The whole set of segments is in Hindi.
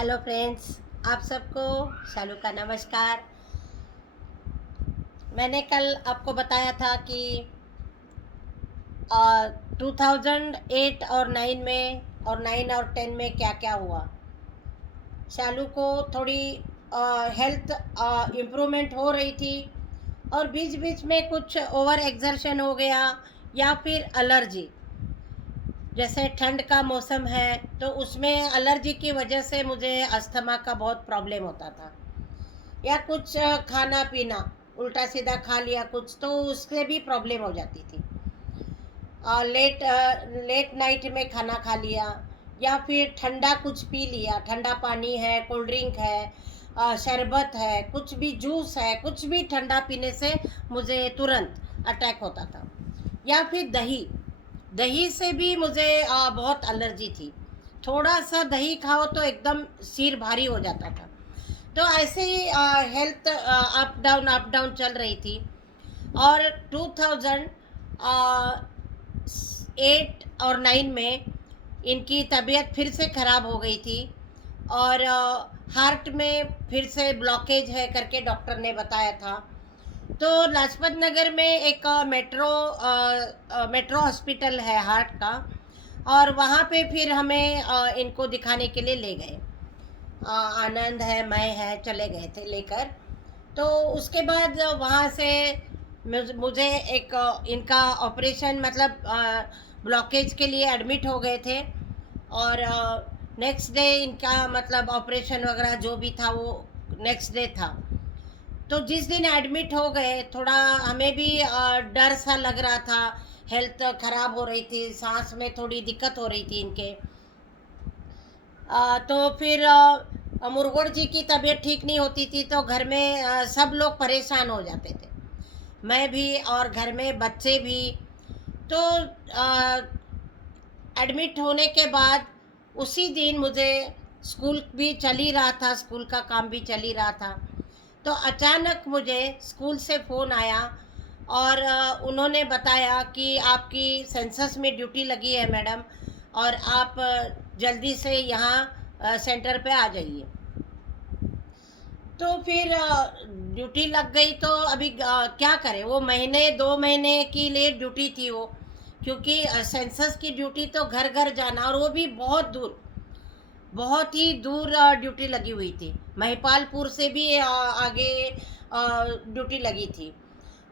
हेलो फ्रेंड्स, आप सबको शालू का नमस्कार। मैंने कल आपको बताया था कि 2008 और 9 में और 9 और 10 में क्या क्या हुआ। शालू को थोड़ी हेल्थ इम्प्रूवमेंट हो रही थी और बीच बीच में कुछ ओवर एक्सर्शन हो गया या फिर एलर्जी। जैसे ठंड का मौसम है तो उसमें एलर्जी की वजह से मुझे अस्थमा का बहुत प्रॉब्लम होता था, या कुछ खाना पीना उल्टा सीधा खा लिया कुछ तो उससे भी प्रॉब्लम हो जाती थी। लेट नाइट में खाना खा लिया या फिर ठंडा कुछ पी लिया, ठंडा पानी है, कोल्ड ड्रिंक है, शरबत है, कुछ भी जूस है, कुछ भी ठंडा पीने से मुझे तुरंत अटैक होता था। या फिर दही दही से भी मुझे बहुत एलर्जी थी। थोड़ा सा दही खाओ तो एकदम सिर भारी हो जाता था। तो ऐसे ही हेल्थ अप डाउन चल रही थी। और 2008 और 9 में इनकी तबीयत फिर से ख़राब हो गई थी और हार्ट में फिर से ब्लॉकेज है करके डॉक्टर ने बताया था। तो लाजपत नगर में एक मेट्रो हॉस्पिटल है हार्ट का, और वहाँ पे फिर हमें इनको दिखाने के लिए ले गए। आनंद है, मैं है, चले गए थे लेकर। तो उसके बाद वहाँ से मुझे एक इनका ऑपरेशन मतलब ब्लॉकेज के लिए एडमिट हो गए थे। और नेक्स्ट डे इनका मतलब ऑपरेशन वगैरह जो भी था वो नेक्स्ट डे था। तो जिस दिन एडमिट हो गए थोड़ा हमें भी डर सा लग रहा था। हेल्थ ख़राब हो रही थी, सांस में थोड़ी दिक्कत हो रही थी इनके। तो फिर मुरगुड़ जी की तबीयत ठीक नहीं होती थी तो घर में सब लोग परेशान हो जाते थे, मैं भी और घर में बच्चे भी। तो एडमिट होने के बाद उसी दिन मुझे स्कूल भी चल ही रहा था, स्कूल का काम भी चल ही रहा था। तो अचानक मुझे स्कूल से फ़ोन आया और उन्होंने बताया कि आपकी सेंसस में ड्यूटी लगी है मैडम, और आप जल्दी से यहाँ सेंटर पे आ जाइए। तो फिर ड्यूटी लग गई तो अभी क्या करें, वो महीने 2 महीने की लिए ड्यूटी थी वो, क्योंकि सेंसस की ड्यूटी तो घर घर जाना, और वो भी बहुत दूर, बहुत ही दूर ड्यूटी लगी हुई थी। महिपालपुर से भी आगे ड्यूटी लगी थी।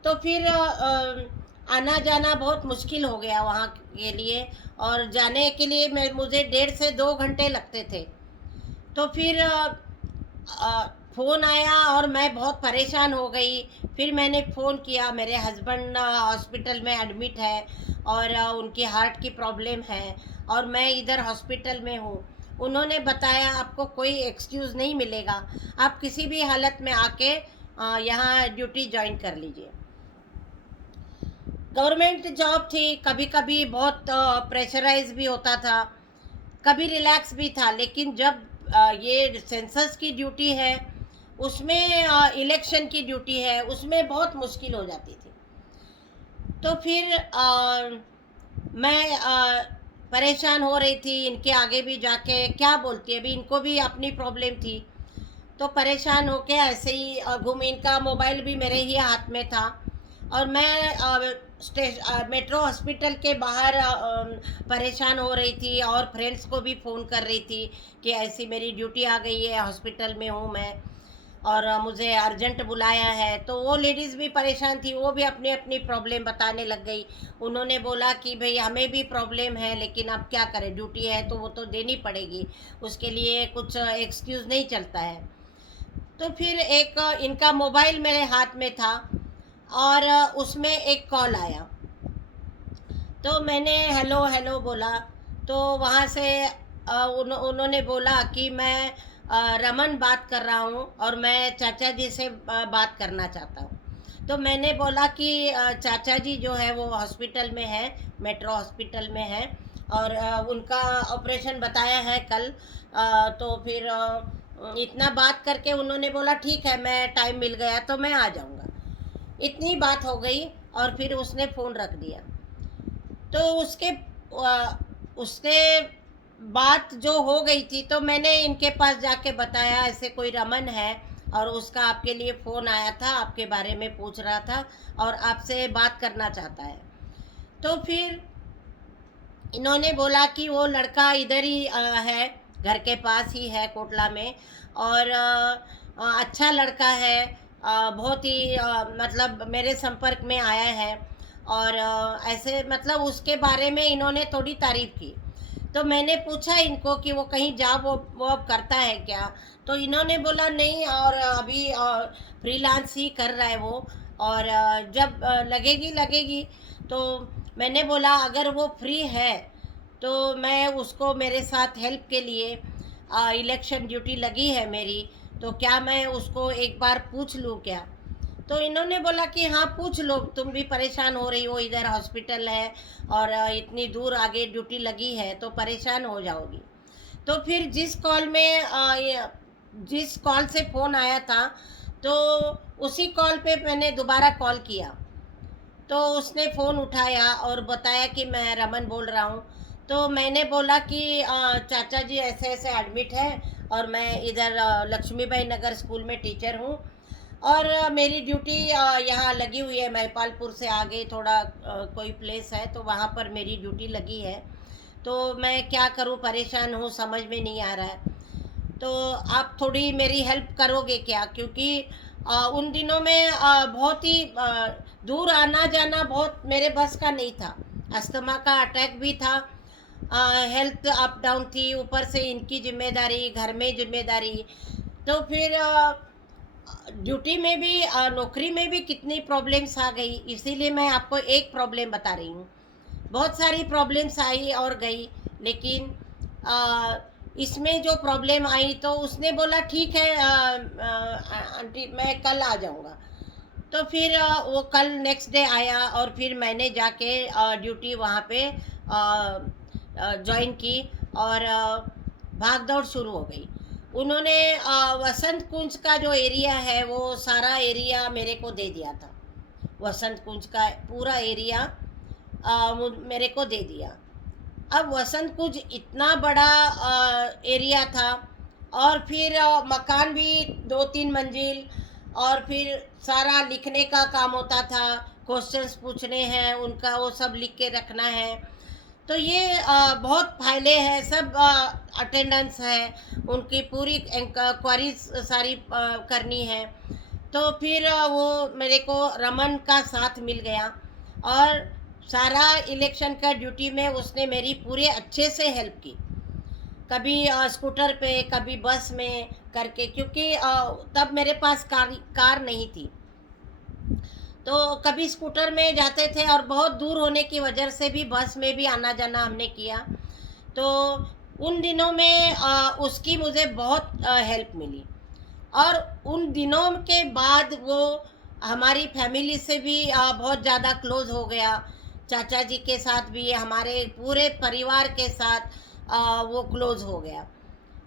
तो फिर आना जाना बहुत मुश्किल हो गया वहाँ के लिए, और जाने के लिए मुझे 1.5 से 2 घंटे लगते थे। तो फिर फ़ोन आया और मैं बहुत परेशान हो गई। फिर मैंने फ़ोन किया, मेरे हस्बैंड हॉस्पिटल में एडमिट है और उनकी हार्ट की प्रॉब्लम है और मैं इधर हॉस्पिटल में हूँ। उन्होंने बताया आपको कोई एक्सक्यूज़ नहीं मिलेगा, आप किसी भी हालत में आके यहाँ ड्यूटी ज्वाइन कर लीजिए। गवर्नमेंट जॉब थी, कभी कभी बहुत प्रेशराइज भी होता था, कभी रिलैक्स भी था, लेकिन जब ये सेंसस की ड्यूटी है, उसमें इलेक्शन की ड्यूटी है, उसमें बहुत मुश्किल हो जाती थी। तो फिर मैं परेशान हो रही थी, इनके आगे भी जाके क्या बोलती है, अभी इनको भी अपनी प्रॉब्लम थी। तो परेशान होके ऐसे ही घूम, इनका मोबाइल भी मेरे ही हाथ में था और मैं मेट्रो हॉस्पिटल के बाहर परेशान हो रही थी और फ्रेंड्स को भी फ़ोन कर रही थी कि ऐसी मेरी ड्यूटी आ गई है, हॉस्पिटल में हूँ मैं और मुझे अर्जेंट बुलाया है। तो वो लेडीज़ भी परेशान थी, वो भी अपनी अपनी प्रॉब्लम बताने लग गई। उन्होंने बोला कि भाई हमें भी प्रॉब्लम है लेकिन अब क्या करें, ड्यूटी है तो वो तो देनी पड़ेगी, उसके लिए कुछ एक्सक्यूज़ नहीं चलता है। तो फिर एक इनका मोबाइल मेरे हाथ में था और उसमें एक कॉल आया। तो मैंने हेलो हेलो बोला। तो वहाँ से उन्होंने बोला कि मैं रमन बात कर रहा हूँ और मैं चाचा जी से बात करना चाहता हूँ। तो मैंने बोला कि चाचा जी जो है वो हॉस्पिटल में है, मेट्रो हॉस्पिटल में है और उनका ऑपरेशन बताया है कल। तो फिर इतना बात करके उन्होंने बोला ठीक है, मैं टाइम मिल गया तो मैं आ जाऊँगा। इतनी बात हो गई और फिर उसने फ़ोन रख दिया। तो उसके बात जो हो गई थी, तो मैंने इनके पास जाके बताया ऐसे कोई रमन है और उसका आपके लिए फ़ोन आया था, आपके बारे में पूछ रहा था और आपसे बात करना चाहता है। तो फिर इन्होंने बोला कि वो लड़का इधर ही है, घर के पास ही है कोटला में, और अच्छा लड़का है, बहुत ही मतलब मेरे संपर्क में आया है, और ऐसे मतलब उसके बारे में इन्होंने थोड़ी तारीफ की। तो मैंने पूछा इनको कि वो कहीं जॉब वो अब करता है क्या? तो इन्होंने बोला नहीं, और अभी फ्रीलांस ही कर रहा है वो, और जब लगेगी लगेगी। तो मैंने बोला अगर वो फ्री है तो मैं उसको, मेरे साथ हेल्प के लिए इलेक्शन ड्यूटी लगी है मेरी, तो क्या मैं उसको एक बार पूछ लूँ क्या? तो इन्होंने बोला कि हाँ पूछ लो, तुम भी परेशान हो रही हो, इधर हॉस्पिटल है और इतनी दूर आगे ड्यूटी लगी है तो परेशान हो जाओगी। तो फिर जिस कॉल से फ़ोन आया था, तो उसी कॉल पे मैंने दोबारा कॉल किया। तो उसने फ़ोन उठाया और बताया कि मैं रमन बोल रहा हूँ। तो मैंने बोला कि चाचा जी ऐसे ऐसे एडमिट है, और मैं इधर लक्ष्मीबाई नगर स्कूल में टीचर हूँ, और मेरी ड्यूटी यहाँ लगी हुई है, महिपालपुर से आगे थोड़ा कोई प्लेस है तो वहाँ पर मेरी ड्यूटी लगी है। तो मैं क्या करूँ, परेशान हूँ, समझ में नहीं आ रहा है। तो आप थोड़ी मेरी हेल्प करोगे क्या? क्योंकि उन दिनों में बहुत ही दूर आना जाना बहुत मेरे बस का नहीं था। अस्थमा का अटैक भी था, हेल्थ अप डाउन थी, ऊपर से इनकी जिम्मेदारी, घर में जिम्मेदारी। तो फिर ड्यूटी में भी नौकरी में भी कितनी प्रॉब्लम्स आ गई। इसीलिए मैं आपको एक प्रॉब्लम बता रही हूँ, बहुत सारी प्रॉब्लम्स आई और गई, लेकिन इसमें जो प्रॉब्लम आई तो उसने बोला ठीक है आंटी मैं कल आ जाऊँगा। तो फिर वो कल नेक्स्ट डे आया, और फिर मैंने जाके ड्यूटी वहाँ पे ज्वाइन की, और भाग दौड़ शुरू हो गई। उन्होंने वसंत कुंज का जो एरिया है वो सारा एरिया मेरे को दे दिया था। वसंत कुंज का पूरा एरिया मेरे को दे दिया। अब वसंत कुंज इतना बड़ा एरिया था, और फिर मकान भी 2-3 मंजिल, और फिर सारा लिखने का काम होता था, क्वेश्चंस पूछने हैं उनका, वो सब लिख के रखना है। तो ये बहुत फाइलें हैं, सब अटेंडेंस है, उनकी पूरी क्वारीज सारी करनी है। तो फिर वो मेरे को रमन का साथ मिल गया, और सारा इलेक्शन का ड्यूटी में उसने मेरी पूरे अच्छे से हेल्प की, कभी स्कूटर पे कभी बस में करके, क्योंकि तब मेरे पास कार नहीं थी। तो कभी स्कूटर में जाते थे, और बहुत दूर होने की वजह से भी बस में भी आना जाना हमने किया। तो उन दिनों में उसकी मुझे बहुत हेल्प मिली, और उन दिनों के बाद वो हमारी फैमिली से भी बहुत ज़्यादा क्लोज हो गया। चाचा जी के साथ भी, हमारे पूरे परिवार के साथ वो क्लोज हो गया।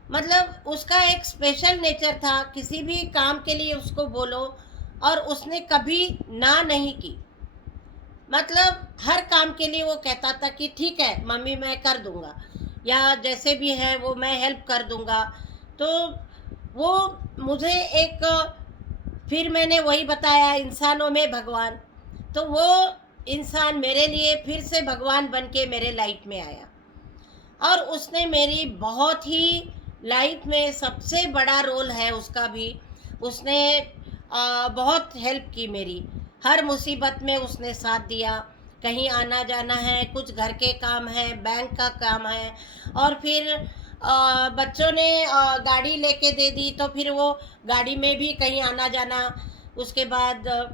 मतलब उसका एक स्पेशल नेचर था, किसी भी काम के लिए उसको बोलो और उसने कभी ना नहीं की। मतलब हर काम के लिए वो कहता था कि ठीक है मम्मी मैं कर दूंगा, या जैसे भी है वो मैं हेल्प कर दूंगा। तो वो मुझे एक, फिर मैंने वही बताया इंसानों में भगवान, तो वो इंसान मेरे लिए फिर से भगवान बन के मेरे लाइफ में आया, और उसने मेरी बहुत ही लाइफ में सबसे बड़ा रोल है उसका भी। उसने बहुत हेल्प की मेरी, हर मुसीबत में उसने साथ दिया। कहीं आना जाना है, कुछ घर के काम है, बैंक का काम है, और फिर बच्चों ने गाड़ी लेके दे दी तो फिर वो गाड़ी में भी कहीं आना जाना। उसके बाद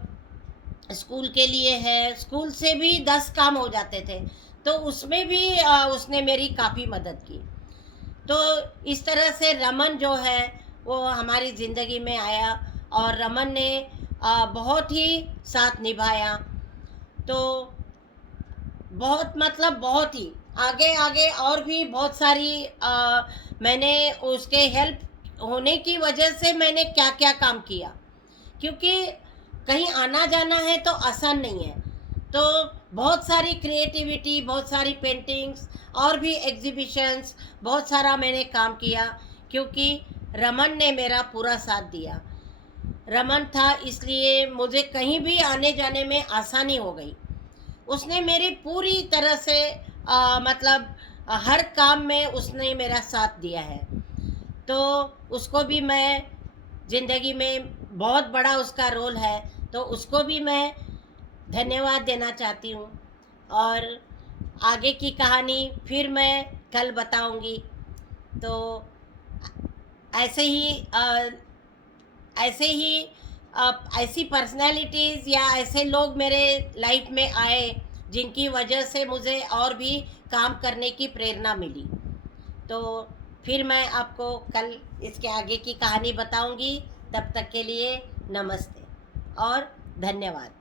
स्कूल के लिए है, स्कूल से भी 10 काम हो जाते थे, तो उसमें भी उसने मेरी काफ़ी मदद की। तो इस तरह से रमन जो है वो हमारी ज़िंदगी में आया, और रमन ने बहुत ही साथ निभाया। तो बहुत मतलब बहुत ही आगे आगे और भी बहुत सारी मैंने उसके हेल्प होने की वजह से मैंने क्या क्या काम किया, क्योंकि कहीं आना जाना है तो आसान नहीं है। तो बहुत सारी क्रिएटिविटी, बहुत सारी पेंटिंग्स और भी एग्जीबिशंस, बहुत सारा मैंने काम किया, क्योंकि रमन ने मेरा पूरा साथ दिया। रमन था इसलिए मुझे कहीं भी आने जाने में आसानी हो गई। उसने मेरी पूरी तरह से मतलब हर काम में उसने मेरा साथ दिया है। तो उसको भी मैं ज़िंदगी में बहुत बड़ा उसका रोल है, तो उसको भी मैं धन्यवाद देना चाहती हूँ। और आगे की कहानी फिर मैं कल बताऊँगी। तो ऐसे ही ऐसे ही ऐसी पर्सनैलिटीज़ या ऐसे लोग मेरे लाइफ में आए जिनकी वजह से मुझे और भी काम करने की प्रेरणा मिली। तो फिर मैं आपको कल इसके आगे की कहानी बताऊंगी। तब तक के लिए नमस्ते और धन्यवाद।